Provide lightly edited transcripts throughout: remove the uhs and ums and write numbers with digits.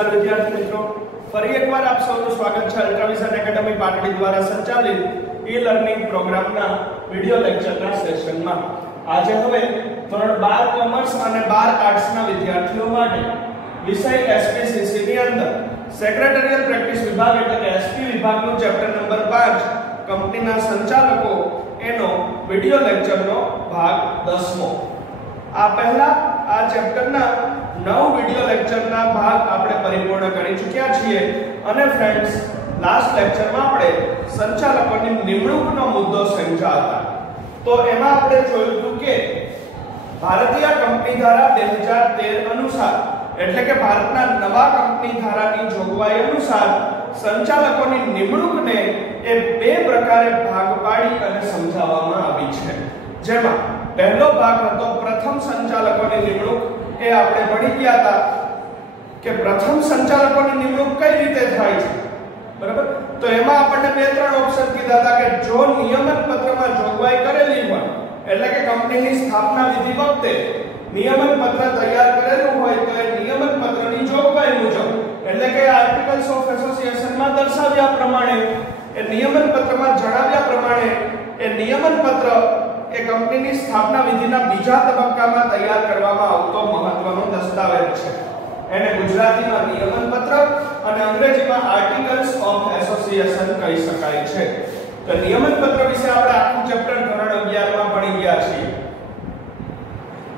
नमस्कार विद्यार्थी मित्रों, ફરી એકવાર આપ સૌનું સ્વાગત છે અલ્ટ્રાવિઝન એકેડમી પાટડી દ્વારા સંચાલિત ઈ-લર્નિંગ પ્રોગ્રામના વિડિયો લેક્ચરના સેશનમાં આજે હવે ધોરણ 12 કોમર્સ અને 12 આર્ટ્સના વિદ્યાર્થીઓ માટે વિષય એસપીસીસી ની અંદર સેક્રેટરીયલ પ્રેક્ટિસ વિભાગ એટલે કે એસપી વિભાગનું ચેપ્ટર નંબર 5 કંપનીના સંચાલકો એનો વિડિયો લેક્ચરનો ભાગ 10મો। આ પહેલા આ ચેપ્ટરના 9 વિડિયો લેક્ચરના ભાગ આપણે પરિપૂર્ણ કરી ચૂક્યા છીએ અને ફ્રેન્ડ્સ લાસ્ટ લેક્ચરમાં આપણે સંચાલકોની નિમણૂકનો મુદ્દો સમજ્યા હતા। તો એમાં આપણે જોયું હતું કે ભારતીય કંપની ધારા 2013 અનુસાર એટલે કે ભારતના નવા કંપની ધારાની જોગવાઈ અનુસાર સંચાલકોની નિમણૂકને એ બે પ્રકારે ભાગ પાડી અને સમજાવવામાં આવી છે। જેમાં પહેલો ભાગ હતો પ્રથમ સંચાલકોની નિમણૂક। એ આપણે ભણી ગયા હતા કે પ્રથમ સંચાલકોની નિમણૂક કઈ રીતે થાય છે, બરાબર? તો એમાં આપણને બે ત્રણ ઓપ્શન કીધા હતા કે જો નિયમન પત્રમાં જોગવાઈ કરેલી હોય એટલે કે કંપનીની સ્થાપના વિધિ વખતે નિયમન પત્ર તૈયાર કરેલું હોય તો એ નિયમન પત્રની જોગવાઈ મુજબ એટલે કે આર્ટિકલ્સ ઓફ એસોસિએશન માં દર્શાવ્યા પ્રમાણે એ નિયમન પત્રમાં જણાવ્યા પ્રમાણે એ નિયમન પત્ર એ કંપનીની સ્થાપના વિધિના બીજા તબક્કામાં તૈયાર કરવામાં આવતો મહત્વનો દસ્તાવેજ છે। એને ગુજરાતીમાં નિયમન પત્ર અને અંગ્રેજીમાં આર્ટિકલ્સ ઓફ એસોસિએશન કહી શકાય છે। તો નિયમન પત્ર વિશે આપણે આખું ચેપ્ટર ધોરણ 11 માં ભણી ગયા છીએ।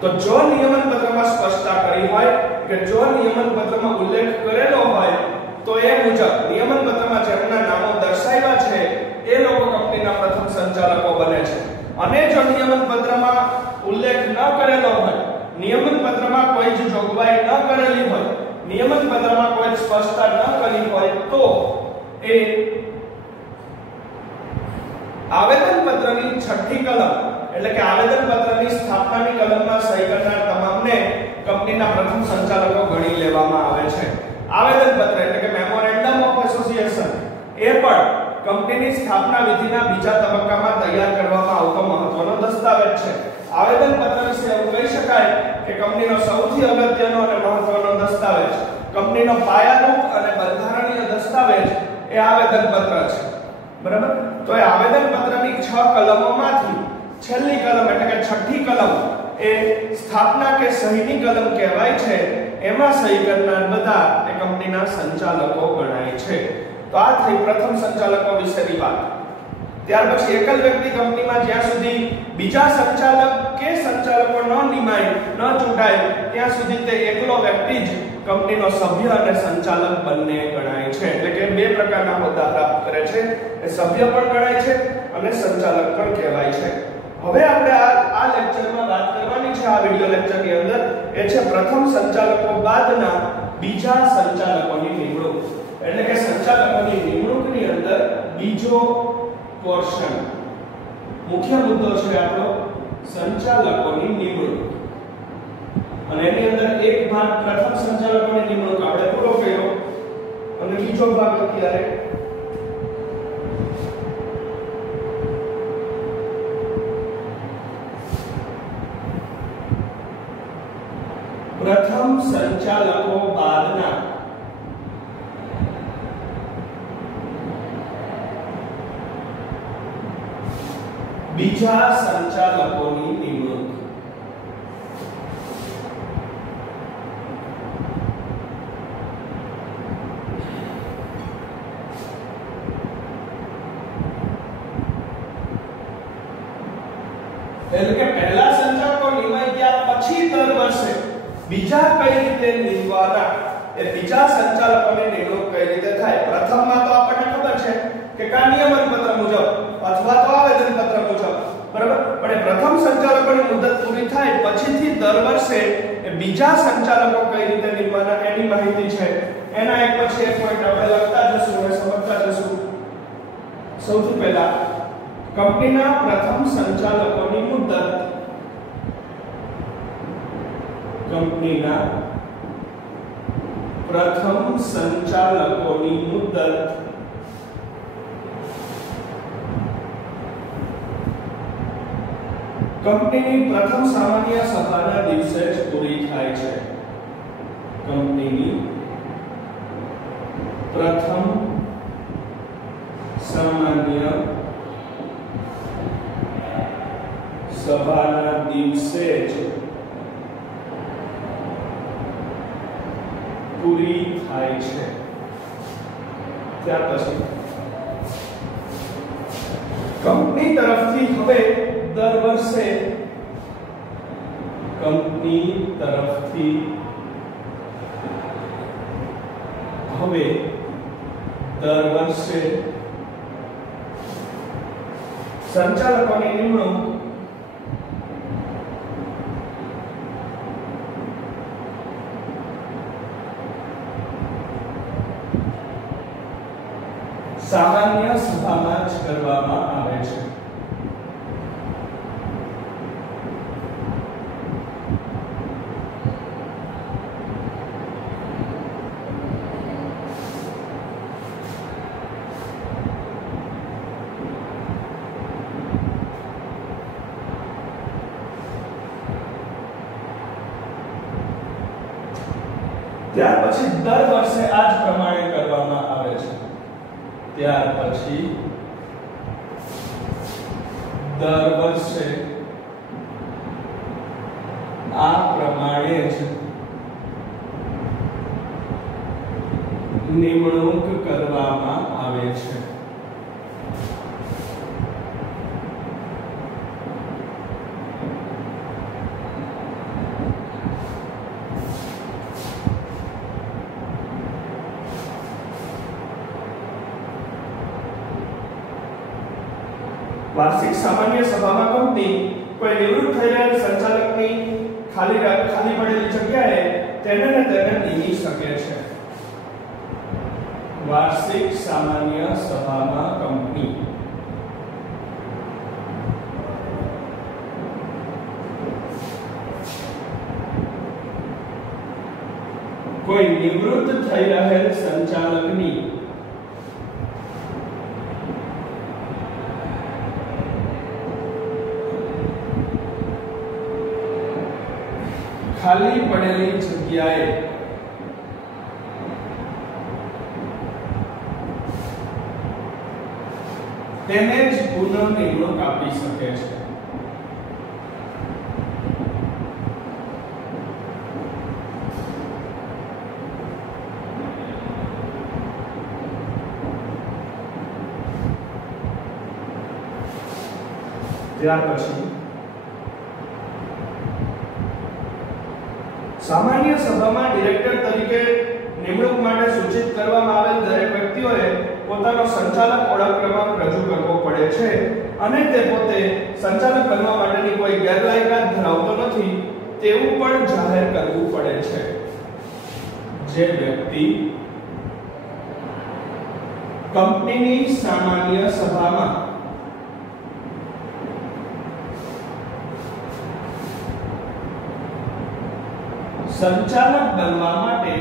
તો જો નિયમન પત્રમાં સ્પષ્ટતા કરી હોય કે જો નિયમન પત્રમાં ઉલ્લેખ કરેલો હોય તો એ મુજબ નિયમન પત્રમાં જેમના નામો દર્શાવ્યા છે એ લોકો કંપનીના પ્રથમ સંચાલકો બને છે। અને જો નિયમન પત્રમાં ઉલ્લેખ ન કરેલો હોય, નિયમન પત્રમાં કોઈ જ જોગવાઈ ન કરેલી હોય, નિયમન પત્રમાં કોઈ સ્પષ્ટતા ન કરી હોય તો એ આવેદન પત્રની છઠ્ઠી કલમ એટલે કે આવેદન પત્રની સ્થાપનાની કલમમાં સહી કરનાર તમામને કંપનીના પ્રથમ સંચાલકો ગણી લેવામાં આવે છે। આવેદન પત્ર એટલે કે મેમોરેન્ડમ ઓફ એસોસિએશન એ પણ કંપનીની સ્થાપના વિધિના બીજા તબક્કામાં તૈયાર કરવામાં આવતો મહત્વનો દસ્તાવેજ છે। આવેદન પત્ર વિશે એવું કહી શકાય કે કંપનીનો સૌથી અગત્યનો અને મહત્વનો દસ્તાવેજ, કંપનીનો પાયારૂપ અને બંધારણીય દસ્તાવેજ એ આવેદન પત્ર છે, બરાબર? તો એ આવેદન પત્રની 6 કલમોમાંથી છેલ્લી કલમ એટલે કે છઠ્ઠી કલમ એ સ્થાપના કે સહીની કલમ કહેવાય છે। એમાં સહી કરનાર બધા એ કંપનીના સંચાલકો ગણાય છે। તો આ થઈ પ્રથમ સંચાલકો વિશેની વાત। ત્યાર પછી એકલ વ્યક્તિ કંપનીમાં જ્યાં સુધી બીજા સંચાલક કે સંચાલકો ન નિમાય ન ચૂંટાય ત્યાં સુધી તે એકલો વ્યક્તિ જ કંપનીનો સભ્ય અને સંચાલક બંને ગણાય છે। એટલે કે બે પ્રકારના હોદ્દા પ્રાપ્ત કરે છે, એ સભ્ય પણ ગણાય છે અને સંચાલક પણ કહેવાય છે। હવે આપણે આ લેક્ચરમાં વાત કરવાની છે, આ વિડિયો લેક્ચરની અંદર, એ છે પ્રથમ સંચાલકો બાદના બીજા સંચાલકોની નિમણૂક। એટલે કે સંચાલકોની નિમણૂકની અંદર બીજો પોર્શન મુખ્ય મુદ્દો છે આપણો સંચાલકોની નિમણૂક। અને એની અંદર એક ભાગ પ્રથમ સંચાલકોની નિમણૂક આપણે પૂરો કર્યો અને બીજો ભાગ અત્યારે પ્રથમ સંચાલકો બાદના બીજા સંચાલકોની નિમણૂક। એટલે કે પહેલા સંચાલકો નિમાઈ ગયા પછી દર વર્ષે બીજા કઈ રીતે નિમવાના, એ બીજા સંચાલકોની નિમણૂક કઈ રીતે થાય? પ્રથમમાં તો આપણને ખબર છે કે કા નિયમન પત્ર મુજબ અથવા તો આવેદન પત્ર મુજબ, બરાબર? પણ પ્રથમ સંચાલકોની મુદત પૂરી થાય પછીથી દર વર્ષે એ બીજા સંચાલકો કઈ રીતે નિમવાના એની માહિતી છે। એના એક પછી એક પોઈન્ટ આપણે લખતા જશું અને સમજતા જશું। સૌથી પહેલા કંપનીના પ્રથમ સંચાલકોની મુદત, કંપનીના પ્રથમ સંચાલકોની મુદત કંપનીની પ્રથમ સામાન્ય સભાના દિવસે જ પૂરી થાય છે। કંપનીની પ્રથમ સામાન્ય સભાના દિવસે જ પૂરી થાય છે। ત્યાર પછી કંપની તરફથી હવે દર વર્ષે કંપની તરફથી હવે દર વર્ષે સંચાલકોની નિમણૂક સામાન્ય સભામાં જ કરવામાં આવે છે। ત્યાર પછી દર વર્ષે આ જ પ્રમાણે કરવામાં આવે છે। ત્યાર પછી દર વર્ષે આ પ્રમાણે જ નિમણૂક કરવામાં આવે છે। વાર્ષિક સામાન્ય સભામાં કંપની કોઈ નિવૃત્ત થઈ રહેલ સંચાલકની ખાલી પડેલી જગ્યાએ તેને નિમી શકે છે। વાર્ષિક સામાન્ય સભામાં કંપની કોઈ નિવૃત્ત થઈ રહેલ સંચાલકની ખાલી પડેલી જગ્યાએ તેને જ પુનઃનિમણૂક આપી શકે છે। ત્યાર પછી સામાન્ય સભામાં ડિરેક્ટર તરીકે નિમણૂક માટે સૂચિત કરવામાં આવેલ દરેક વ્યક્તિઓએ પોતાનો સંચાલક ઓળખ ક્રમાંક રજૂ કરવો પડે છે અને તે પોતે સંચાલક બનવા માટેની કોઈ ગેરલાયકાત ધરાવતો નથી તેવું પણ જાહેર કરવું પડે છે। જે વ્યક્તિ કંપનીની સામાન્ય સભામાં સંચાલક બનવા માટે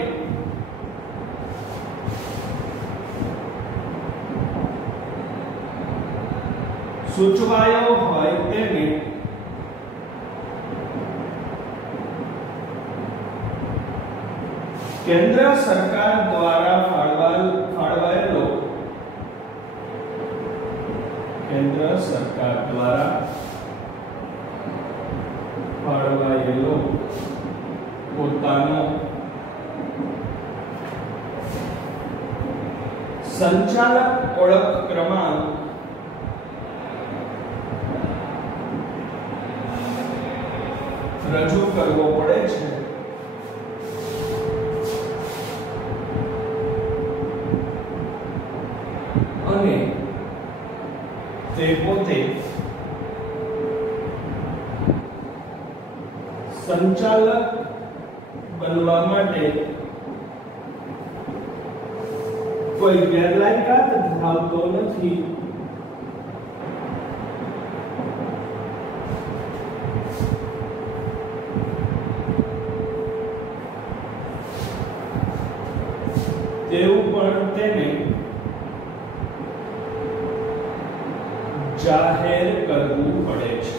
સૂચવાયો હોય તેને કેન્દ્ર સરકાર દ્વારા ફાળવાયેલો પોતાનો સંચાલક ઓળખ ક્રમાંક રજૂ કરવો પડે છે અને તે પોતે સંચાલક બનવા માટે કોઈ ગેરલાયકાત ધરાવતો નથી તેવું પણ તેને જાહેર કરવું પડે છે।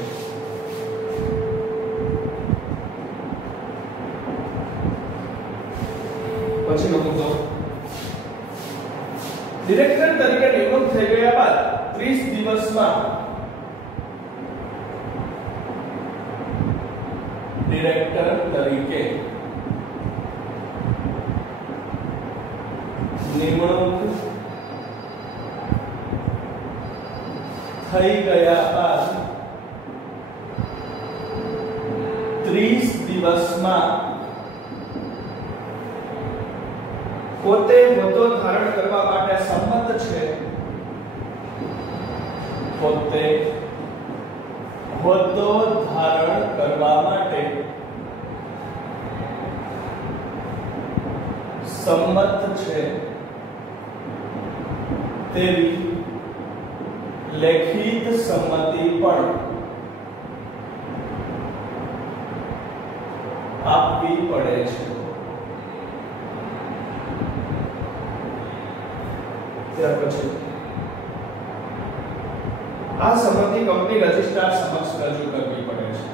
પછીનો મુદ્દો ડિરેક્ટર તરીકે નિમણૂક થઈ ગયા બાદ 30 દિવસમાં ડિરેક્ટર તરીકે નિમણૂક થઈ ગયા બાદ 30 દિવસમાં પોતે હોદ્દો ધારણ કરવા માટે સંમત છે. પોતે હોદ્દો ધારણ કરવા માટે સંમત છે તેવી લેખિત સંમતિ પણ આપવી પડે છે. ત્યાર પછી આ સંમતિ કંપની રજિસ્ટ્રાર સમક્ષ રજૂ કરવી પડે છે.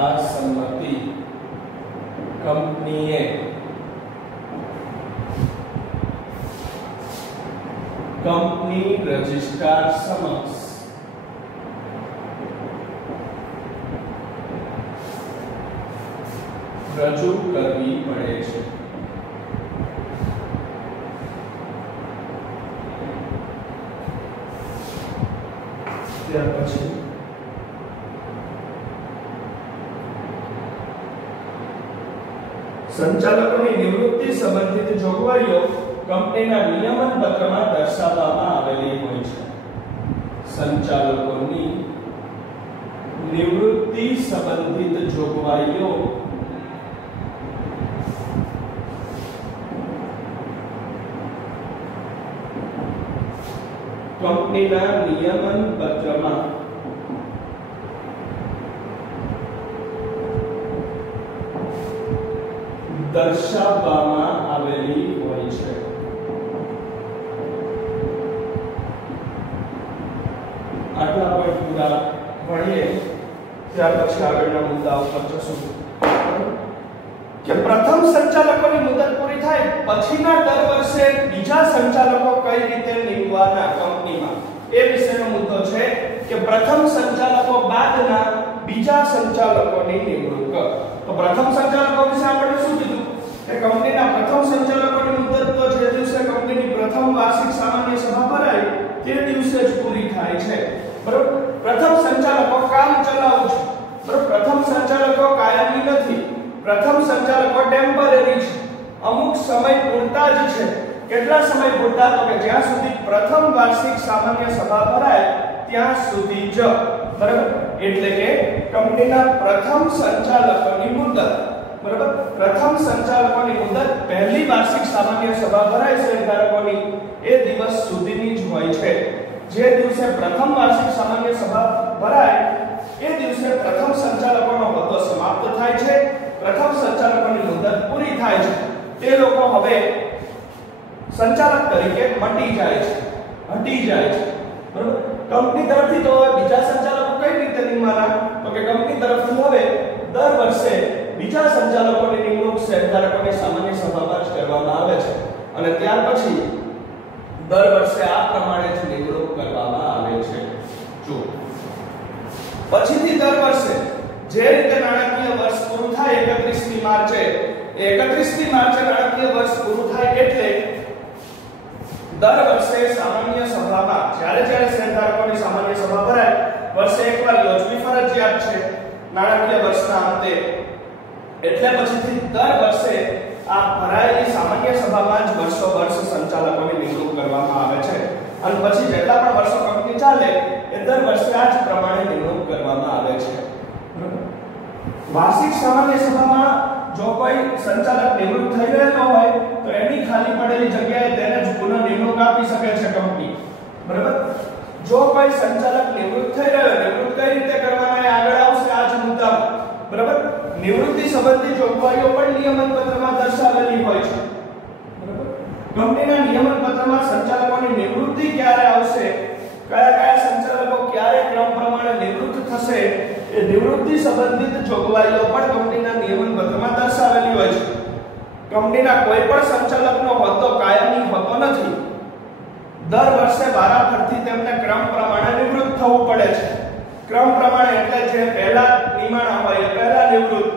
આ સંમતિ કંપનીએ કંપની રજિસ્ટ્રાર સમક્ષ રજૂ કરવી પડે છે. ત્યાર પછી સંચાલકોની નિવૃત્તિ સંબંધિત જોગવાઈઓ કંપનીના નિયમન પત્રમાં દર્શાવવામાં આવેલી હોય છે. સંચાલકોની નિવૃત્તિ સંબંધિત જોગવાઈઓ કંપનીના નિયમન પત્રમાં દર્શાવવામાં આવેલી હોય છે. આટલા પોઈન્ટ પૂરા ભણીએ ત્યાર પછી આગળના મુદ્દા ઉપર જશું કે પ્રથમ સંચાલકોની મુદત પૂરી થાય પછીના દર વર્ષે બીજા સંચાલકો કઈ રીતે નિમવાના કંપનીમાં એ વિશેનો મુદ્દો છે કે પ્રથમ સંચાલકો બાદના બીજા સંચાલકોની નિમણૂક. તો પ્રથમ સંચાલકો વિશે આપણે શું કીધું કે કંપનીના પ્રથમ સંચાલકોની મુદત તો જે દિવસે કંપનીની પ્રથમ વાર્ષિક સામાન્ય સભા ભરાય તે દિવસે જ પૂરી થાય છે. બરોબર. પ્રથમ સંચાલકો કામ ચલાઉ છે. બરોબર. પ્રથમ સંચાલકો કાયમી નથી. પ્રથમ સંચાલકો ટેમ્પરરી છે. અમુક સમય પૂરતા જ છે. કેટલા સમય પૂરતા? તો કે જ્યાં સુધી પ્રથમ વાર્ષિક સામાન્ય સભા ભરાય ત્યાં સુધી જ. બરાબર. એટલે કે કંપનીના પ્રથમ સંચાલકોની મુદત, બરાબર, પ્રથમ સંચાલકોની મુદત પહેલી વાર્ષિક સામાન્ય સભા ભરાય શેરધારકોની એ દિવસ સુધીની જ હોય છે. જે દિવસે પ્રથમ વાર્ષિક સામાન્ય સભા ભરાય એ દિવસે પ્રથમ સંચાલકોનો હોદ્દો સમાપ્ત થાય છે. પ્રથમ સંચાલકોની મુદત પૂરી થાય છે. તે લોકો હવે સંચાલક તરીકે હટી જાય છે. બરાબર. કંપની તરફથી તો હવે બીજા સંચાલકો કઈ રીતે નિમવાના? તો કે કંપની તરફથી હવે દર વર્ષે બીજા સંચાલકોની નિમણૂક શેરધારકોની સામાન્ય સભામાં જ કરવામાં આવે છે અને ત્યાર પછી દર વર્ષે આ પ્રમાણે જ નિમણૂક કરવામાં આવે છે. જો પછીથી દર વર્ષે જે રીતે નાણાકીય વર્ષ પૂરું થાય 31મી માર્ચે, 31મી માર્ચે નાણાકીય વર્ષ પૂરું થાય એટલે દર વર્ષે સામાન્ય સભામાં જ્યારે શેરધારકોની સામાન્ય સભા ભરાય વર્ષે એકવાર યોજવી ફરજિયાત છે નાણાકીય વર્ષના અંતે. એટલે પછીથી દર વર્ષે આ ભરાયેલી સામાન્ય સભામાં જ વર્ષ સંચાલકોની નિમણૂક કરવામાં આવે છે અને પછી જેટલા પણ વર્ષો કંપની ચાલે એ દર વર્ષે આ જ પ્રમાણે નિમણૂક કરવામાં આવે છે. વાર્ષિક સામાન્ય સભામાં જો કોઈ સંચાલક નિવૃત્ત થઈ ગયેલો હોય તો એની ખાલી પડેલી જગ્યાએ તેને જ પુનઃ નિમણૂક આપી શકે છે કંપની. બરાબર. જો કોઈ સંચાલક નિવૃત્ત થઈ રહ્યો, નિવૃત્ત કઈ રીતે કરવાના એ આગળ આવશે આ જ મુદ્દામાં. બરાબર. નિવૃત્તિ સંબંધી જોગવાઈઓ પણ નિયમન પત્રમાં દર્શાવેલી હોય છે. બરાબર. કંપનીના નિયમન પત્રમાં સંચાલકોની નિવૃત્તિ ક્યારે આવશે, કયા સંચાલકો ક્યારે ક્રમ પ્રમાણે નિવૃત્ત થશે એ નિવૃત્તિ સંબંધિત જોગવાઈઓ પણ કંપનીના નિયમન પત્રમાં દર્શાવેલી હોય છે. કંપનીના કોઈ પણ સંચાલકનો હોદ્દો કાયમી હોતો નથી. દર વર્ષે વારાફરતી તેમને ક્રમ પ્રમાણે નિવૃત્ત થવું પડે છે. ક્રમ પ્રમાણે એટલે જે પહેલા નિમાણા હોય એ પહેલા નિવૃત્ત,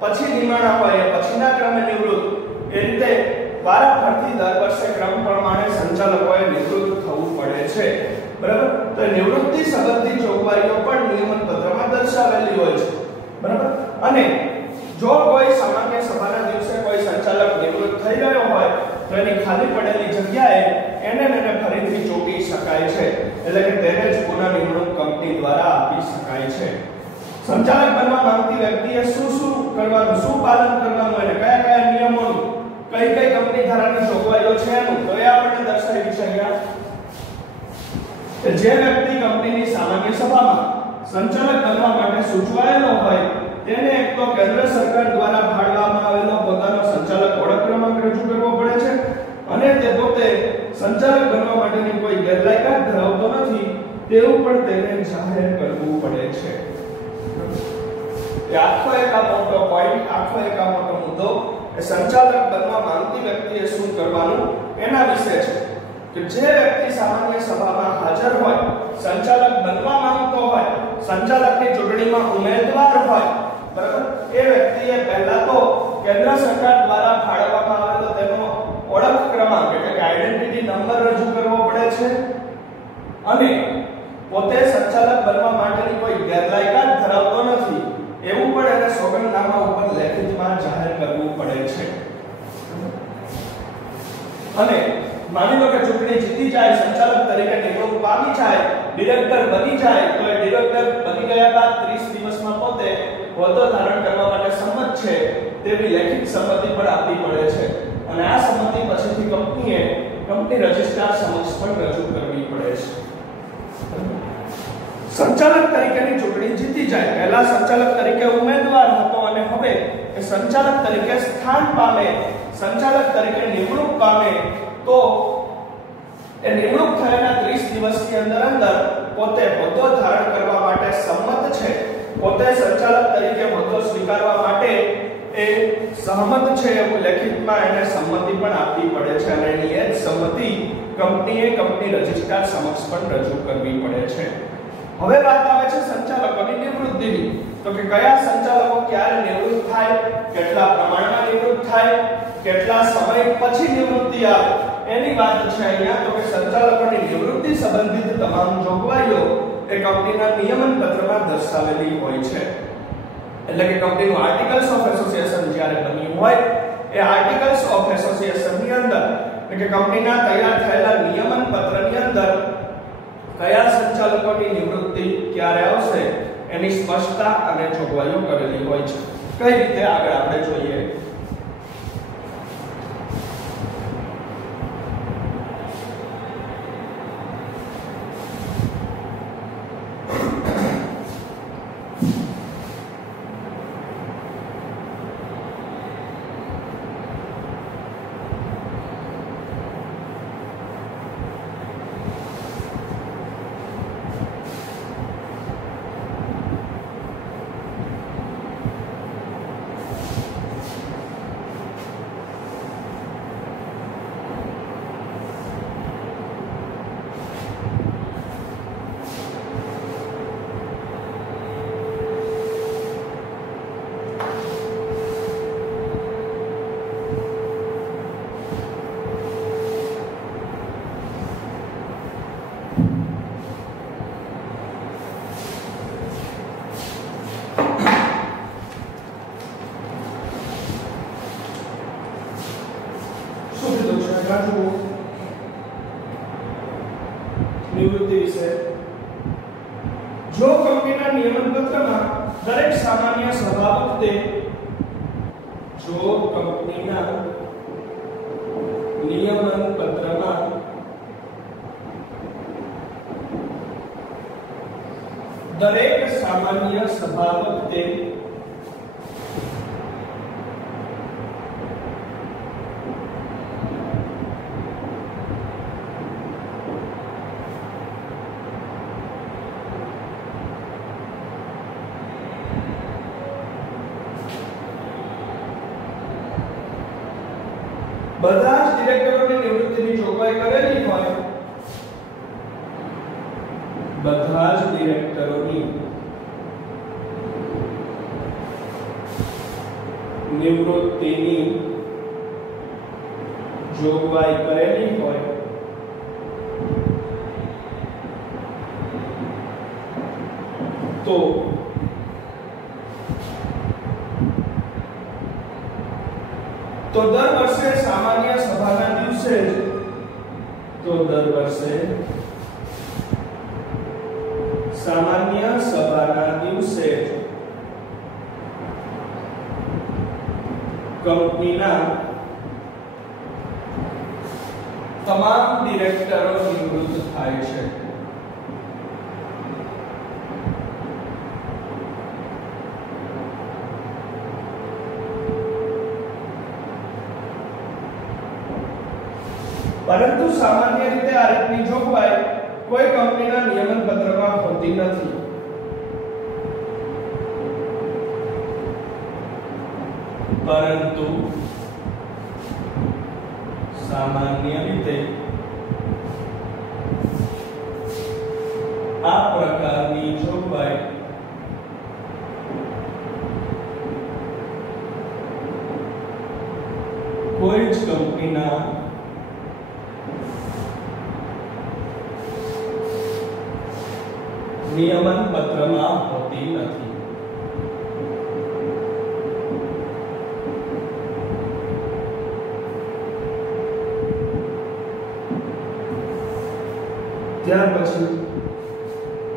પછી નિમાણા હોય એ પછીના ક્રમે નિવૃત્ત, એ રીતે વારાફરતી દર વર્ષે ક્રમ પ્રમાણે સંચાલકોએ નિવૃત્ત થવું પડે છે. બરાબર? તો નિવૃત્તિ સંબંધી જોગવાઈઓ પણ નિયમન પત્રમાં દર્શાવેલી હોય છે. બરાબર? અને જો કોઈ સામાન્ય સભાના દિવસે કોઈ સંચાલક નિવૃત્ત થઈ ગયો હોય તો એની ખાલી પડેલી જગ્યાએ એને ફરીથી ચૂંટી શકાય છે. એટલે કે તેને જ પુનઃ નિમણૂક કંપની દ્વારા આપી શકાય છે. સંચાલક બનવા માંગતી વ્યક્તિએ શું કરવાનું, શું પાલન કરવાનું અને કયા કયા નિયમોનું, કઈ કઈ કંપની ધારાની જોગવાઈઓ છે એનું તો એ આપણે દર્શાવી છે અહીંયા. કે જે વ્યક્તિ કંપનીની સામાન્ય સભામાં સંચાલક બનવા માટે સૂચવાયેલો હોય તેને એક તો કેન્દ્ર સરકાર દ્વારા ફાળવવામાં આવેલો પોતાનો સંચાલક ઓળખ ક્રમાંક રજૂ કરવો પડે છે અને તે પોતે સંચાલક બનવા માટેની કોઈ ગેરલાયકાત ધરાવતો નથી તેવું પણ તેને જાહેર કરવું પડે છે. એ આખો એક મોટો પોઈન્ટ, આખો એક મોટો મુદ્દો એ સંચાલક બનવા માંગતી વ્યક્તિએ શું કરવાનું એના વિશે છે. કે જે વ્યક્તિ સામાન્ય સભામાં હાજર હોય, સંચાલક બનવા માંગતો હોય, સંચાલકની ચૂંટણીમાં ઉમેદવાર હોય, બરાબર, એ વ્યક્તિએ પહેલા તો કેન્દ્ર સરકાર દ્વારા ફાળવવામાં આવેલો તેનો ઓળખ ક્રમાંક એટલે કે આઈડેન્ટિટી નંબર રજૂ કરવો પડે છે અને પોતે સંચાલક બનવા માટેની કોઈ ગેરલાયકાત ધરાવતો નથી એવું પણ એને સોગંદનામા ઉપર લેખિતમાં જાહેર કરવું પડે છે. અને માની લો કે ચૂંટણી જીતી જાય, સંચાલક તરીકે નિમણૂક પામી જાય, ડિરેક્ટર બની જાય તો એ ડિરેક્ટર બની ગયા બાદ 30 દિવસમાં પોતે હોદ્દો ધારણ કરવા માટે સંમત છે તેવી લેખિત સંમતિ પણ આપવી પડે છે અને આ સંમતિ પછીથી કંપનીએ કંપની રજિસ્ટ્રાર સમક્ષ પણ રજૂ કરવી પડે છે. સંચાલક તરીકેની ચૂંટણી જીતી જાય, પહેલા સંચાલક તરીકે ઉમેદવાર હતો અને હવે એ સંચાલક તરીકે સ્થાન પામે, સંચાલક તરીકે નિમણૂક પામે તો એ નિમણૂક થયાના 30 દિવસની અંદર પોતે હોદ્દો ધારણ કરવા માટે સંમત છે, પોતે સંચાલક તરીકે હોદ્દો સ્વીકારવા માટે એ સહમત છે એવું લેખિતમાં એને સંમતિ પણ આપવી પડે છે અને એની એ જ સંમતિ કંપનીએ કંપની રજિસ્ટ્રાર સમક્ષ પણ રજૂ કરવી પડે છે. હવે વાત આવે છે સંચાલકોની નિવૃત્તિની. તો કે કયા સંચાલકો ક્યારે નિવૃત્ત થાય, કેટલા પ્રમાણમાં નિવૃત્ત થાય, કેટલા સમય પછી નિવૃત્તિ આવે એની વાત છે અહીંયા. તો કે સંચાલકોની નિવૃત્તિ સંબંધિત તમામ જોગવાઈઓ એ કંપનીના નિયમન પત્રમાં દર્શાવેલી હોય છે. એટલે કે કંપનીનું આર્ટિકલ્સ ઓફ એસોસિએશન જ્યારે બન્યું હોય એ આર્ટિકલ્સ ઓફ એસોસિએશન ની અંદર એટલે કે કંપનીના તૈયાર થયેલા નિયમન પત્રની અંદર કયા સંચાલકોની નિવૃત્તિ ક્યારે આવશે એની સ્પષ્ટતા અને જોગવાઈઓ કરેલી હોય છે. કઈ રીતે આગળ આપણે જોઈએ. નિવૃત્તિ વિશે જો કંપનીના નિયમન પત્રમાં દરેક સામાન્ય સભા વખતે જો કંપનીના નિયમન પત્રમાં દરેક સામાન્ય સભા વખતે બધા જ ડિરેક્ટરોની નિવૃત્તિની જોગવાઈ કરેલી હોય નિવૃત્તિની જોગવાઈ કરેલી હોય તો દર વર્ષે સામાન્ય સભાના દિવસે સામાન્ય સભાના દિવસે કંપનીના તમામ ડિરેક્ટરો નિવૃત્ત થાય છે. પરંતુ સામાન્ય રીતે આ રીતની જોગવાઈ કોઈ કંપનીના નિયમન પત્રમાં હોતી નથી. પરંતુ સામાન્ય રીતે આ પ્રકારની જોગવાઈ કોઈ જ કંપનીના નિયમન પત્રમાં હોતી નથી. ત્યાર પછી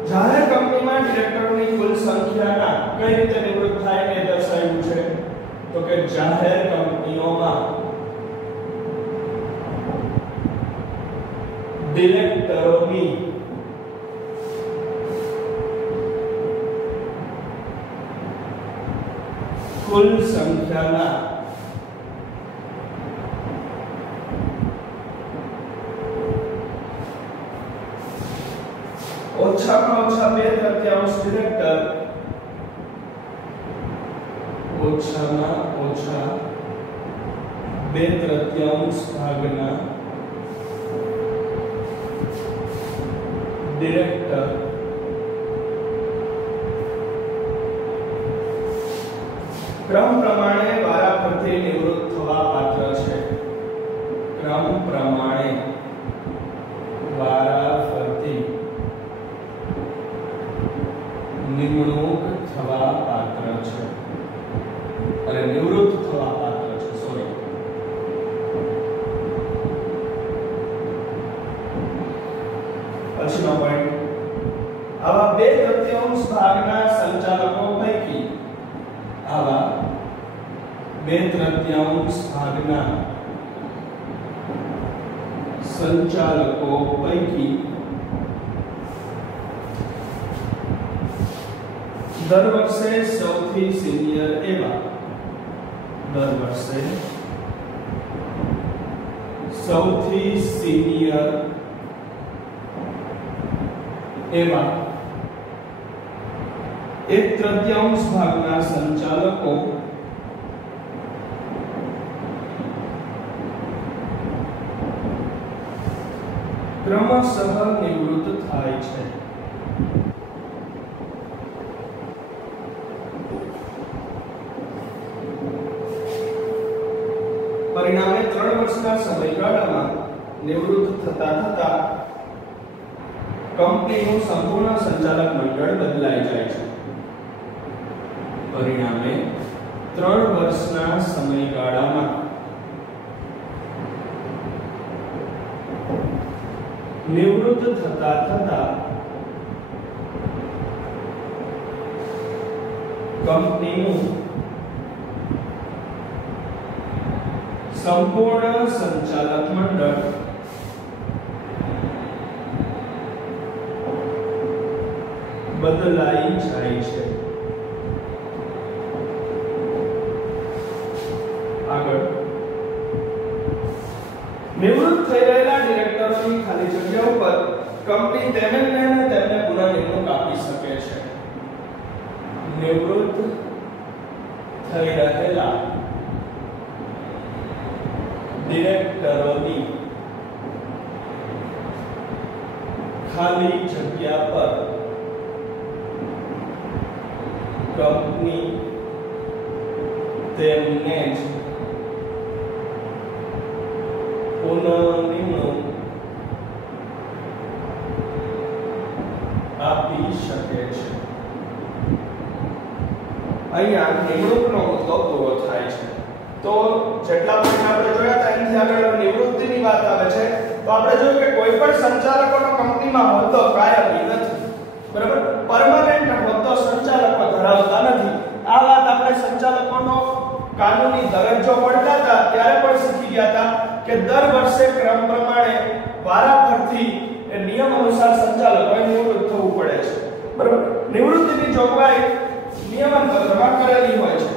જાહેર કંપનીમાં ડિરેક્ટરોની કુલ સંખ્યાના કઈ રીતે નિવૃત્ત થાય એ દર્શાવ્યું છે. તો કે જાહેર કંપનીઓમાં ડિરેક્ટરોની कुल संख्याना ओछाમાં ઓછા 2/3 ડિરેક્ટર ઓછામાં ઓછા 2/3 ભાગના ડિરેક્ટર क्रम प्रमाणे वाराफरती निवृत्त थवा पात्र छे. क्रम प्रमाणे वाराफरती निमणूक थवा पात्र छे. अरे निवृत्त थवा पात्र छे. सॉरी. पछीनो पॉइंट आवा 2/3 भागना संचालको पैकी आवा 2/3 भागना संचालको पैकी दर वर्षे सौथी सीनियर एवा दर वर्षे सौथी सीनियर एवा 1/3 भागना संचालको क्रमशः निवृत्त थाय छे. परिणामे 3 वर्षना समयगाळामां निवृत्त थता थता कंपनीनुं संपूर्ण संचालक मंडळ बदलाई जाय छे. परिणामे 3 वर्षना समयगाळामां निवृत्त थता थता कंपनीनुं संपूर्ण संचालक मंडळ बदलाई जाय छे. આગળ નિવૃત્ત થઈ રહેલા ડિરેક્ટરોની ખાલી જગ્યાઓ પર કંપની તેમને પુનઃ નિમણૂક આપી શકે છે. નિવૃત્ત થઈ રહેલા ડિરેક્ટરોની ખાલી જગ્યા પર કંપની તેમને જ પુનઃ નિમણૂક આપી શકે છે। અહીંયા નિમણૂકનો મુદ્દો પૂરો થાય છે। તો જેટલા પોઈન્ટ આપણે જોયા હતા એનાથી આગળ નિવૃત્તિની વાત આવે છે। તો આપણે જોયું કે કોઈ પણ સંચાલકોનો કંપનીમાં હોદ્દો કાયમી નથી, બરાબર? પરમાનન્ટ હોદ્દો સંચાલકો ધરાવતા નથી। આ વાત આપણે સંચાલકોનો કાનૂની દરજ્જો પડતા હતા ત્યારે પણ શીખી ગયા હતા કે દર વર્ષે ક્રમ પ્રમાણે વારાફરતી એ નિયમ અનુસાર સંચાલકોએ નિવૃત્ત થવું પડે છે, બરાબર? નિવૃત્તિની જોગવાઈ નિયમન પત્રમાં કરેલી હોય છે।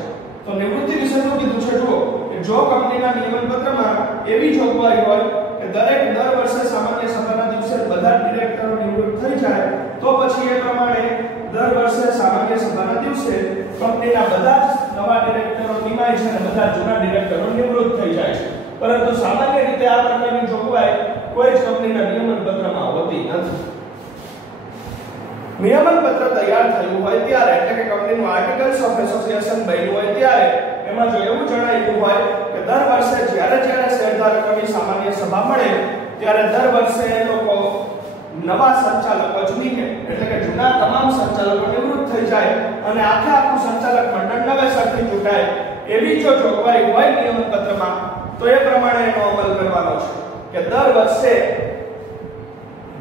તો નિવૃત્તિ વિશે શું કીધું છે જુઓ કે જો કંપનીના નિયમન પત્રમાં એવી જોગવાઈ હોય કે દર વર્ષે સામાન્ય સભાના દિવસે બધા ડિરેક્ટરો નિવૃત્ત થઈ જાય તો પછી એ પ્રમાણે દર વર્ષે સામાન્ય સભાના દિવસે કંપનીના બધા જ નવા ડિરેક્ટરો નિમાય છે અને બધા જૂના ડિરેક્ટરો નિવૃત્ત થઈ જાય છે। પરંતુ સામાન્ય રીતે આ પ્રકારની જોગવાઈ કોઈ જ કંપનીના નિયમન પત્રમાં હોતી નથી। નિયમન પત્ર તૈયાર થયું હોય ત્યારે એટલે કે કંપનીનું આર્ટિકલ્સ ઓફ એસોસિએશન બન્યું હોય ત્યારે એમાં જો એવું જણાવ્યું હોય કે દર વર્ષે જ્યારે શેરધારકોની સામાન્ય સભા મળે ત્યારે દર વર્ષે એ લોકો નવા સંચાલકો જ નીમે એટલે કે જૂના તમામ સંચાલકો નિવૃત્ત થઈ જાય અને આખું સંચાલક મંડળ નવેસરથી ચૂંટાય એવી જો જોગવાઈ હોય નિયમન પત્રમાં તો એ પ્રમાણે એનો અમલ કરવાનો છે કે દર વર્ષે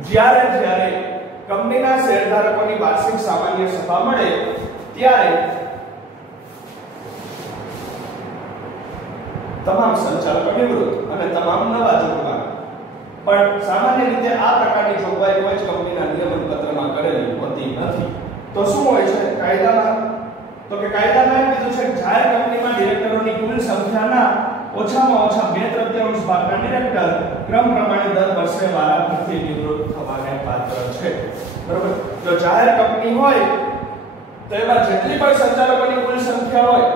જ્યારે કંપનીના શેરધારકોની વાર્ષિક સામાન્ય સભા મળે ત્યારે તમામ સંચાલકો નિવૃત્ત અને તમામ નવા જોડવા। પણ સામાન્ય રીતે આ પ્રકારની જોગવાઈ કોઈ જ કંપનીના નિયમન પત્રમાં કરેલી હોતી નથી। તો શું હોય છે કાયદામાં? તો કે કાયદામાં એમ કીધું છે કે જાહેર કંપનીમાં ડિરેક્ટરોની કુલ સંખ્યાના ઓછામાં ઓછા 2/3 ભાગના ડિરેક્ટર ક્રમ પ્રમાણે દર વર્ષે વારાફરતી નિવૃત્ત થવાને પાત્ર છે, બરોબર? જો જાહેર કંપની હોય તો એમાં જેટલી પણ સંચાલકોની કુલ સંખ્યા હોય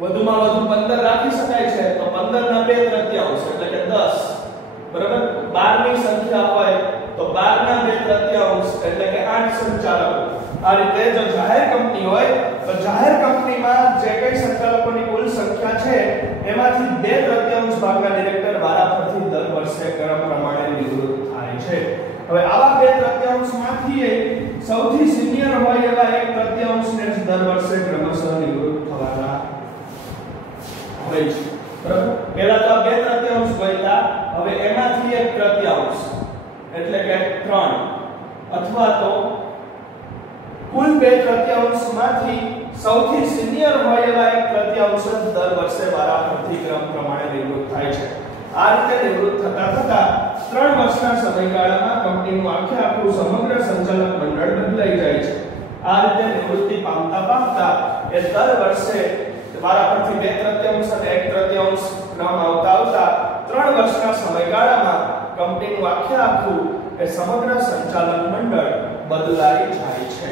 વધુમાં વધુ 15 રાખી શકાય છે તો 15 ના 2/3 એટલે કે 10, બરાબર? 12 ની સંખ્યા હોય તો 12 ના 2/3 એટલે કે 8 સંચાલકો। આ રીતે જો જાહેર કંપની હોય તો જાહેર કંપનીમાં જે કઈ સંચાલકોની કુલ સંખ્યા છે એમાંથી 2/3 ભાગના ડિરેક્ટર વારાફરતી દર વર્ષે ક્રમ પ્રમાણે નિવૃત્ત થાય છે। હવે આવા 2/3 માંથી સૌથી સિનિયર હોય એવા 1/3 ને દર વર્ષે ક્રમશઃ નિવૃત્ત થવાના હોય છે, બરાબર? પહેલા તો 2/3 હોયતા, હવે એમાંથી 1/3 એટલે કે 3 અથવા તો કુલ 2/3 માંથી સૌથી સિનિયર હોય એવા 1/3 દર વર્ષે વારાફરતી ક્રમ પ્રમાણે નિવૃત્ત થાય છે। આ રીતે નિવૃત્ત થતા 3 વર્ષના સમયગાળામાં કંપનીનું આખું સમગ્ર સંચાલક મંડળ બદલાઈ જાય છે। આ રીતે નિવૃત્તિ પામતા એ દર વર્ષે વારાફરતી 2/3 અને 1/3 ક્રમ આવતા 3 વર્ષના સમયગાળામાં કંપનીનું આખું એ સમગ્ર સંચાલક મંડળ બદલાઈ જાય છે।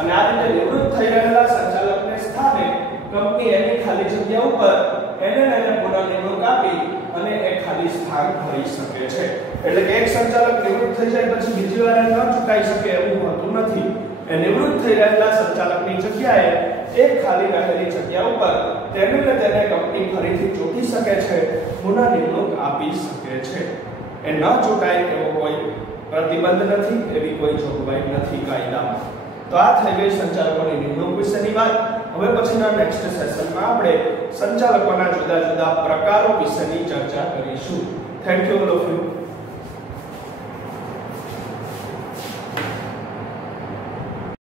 અને આ રીતે નિવૃત્ત થઈ રહેલા સંચાલકને સ્થાને કંપની એની ખાલી જગ્યા ઉપર એને પુનઃ નિમણૂક આપી અને એ ખાલી સ્થાન ભરી શકે છે। એટલે કે એક સંચાલક નિવૃત્ત થઈ જાય પછી બીજી વાર ન ચૂકાઈ શકે એવું હોતું નથી। એ નિવૃત્ત થઈ રહેલા સંચાલકની જગ્યાએ એક ખાલી રહેલી જગ્યા ઉપર તેને કંપની ફરીથી ચૂંટી શકે છે, પુનઃ નિમણૂક આપી શકે છે। એ ન ચૂંટાય એવો કોઈ પ્રતિબંધ નથી, એવી કોઈ જોગવાઈ નથી કાયદામાં। તો આ થઈ ગઈ સંચાલકોની નિમણૂક વિશેની વાત। હવે પછીના નેક્સ્ટ સેશનમાં આપણે સંચાલકોના જુદા જુદા પ્રકારો વિશેની ચર્ચા કરીશું। Thank you all of you.